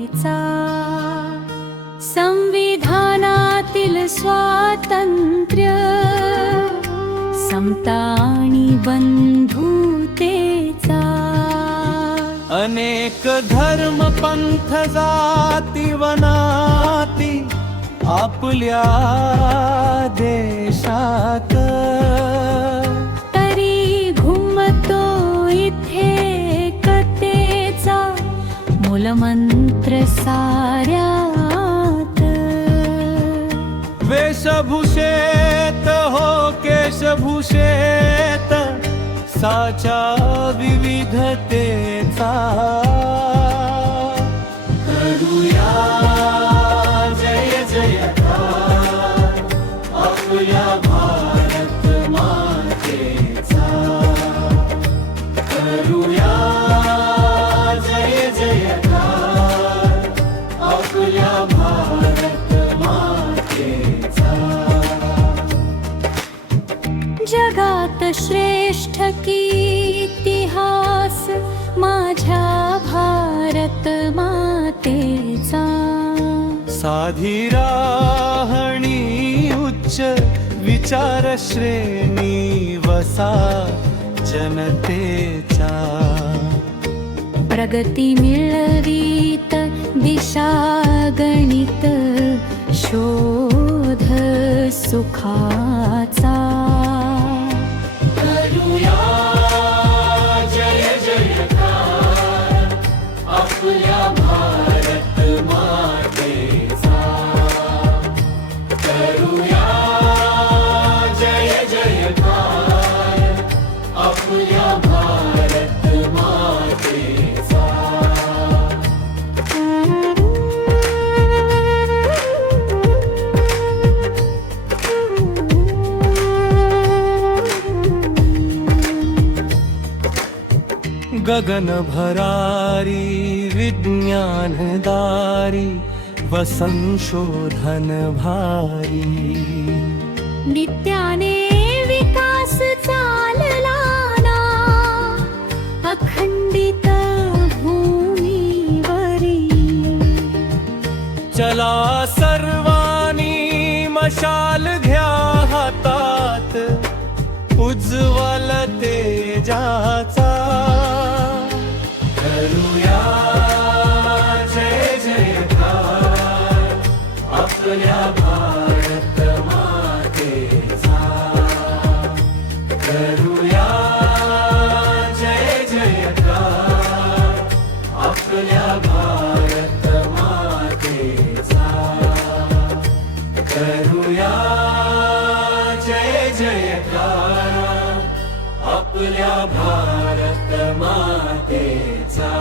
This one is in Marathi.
मातेचा. संविधानातील स्वातंत्र्य, समता आणि बंधुतेचा. अनेक धर्म पंथ जाती वनाती आपल्या देशात, तरी घुमतो इथे कथेचा मूलमंत्र साऱ्यात. वेशभूषेत हो केशभूषेत साच्या विविधतेचा. करूया जय जयकार आपल्या भारत मातेचा. करूया जय जयकार आपल्या भारत मातेचा. जगात श्रेष्ठ इतिहास माझ्या भारत मातेचा. साधी राहणी उच्च विचार श्रेणी वसा जनतेच्या. प्रगती मिळवीत दिशा गणित शोध सुखाचा. करूया जय जयकार आपल्या भारत मातेचा. करूया जय जयकार आपल्या भारत मातेचा. गगन भरारी विज्ञानदारी व संशोधन भारी. नित्याने विकास चालला ना अखंडित भूमीवरी. चला सर्वांनी मशाल घ्या हातात उज्ज्वल तेजाचा. करूया जय जयकार आपल्या भारत मातेचा. करूया जय जयकार आपल्या भारत मातेचा. करूया जय जयकार आपल्या भारत मातेचा.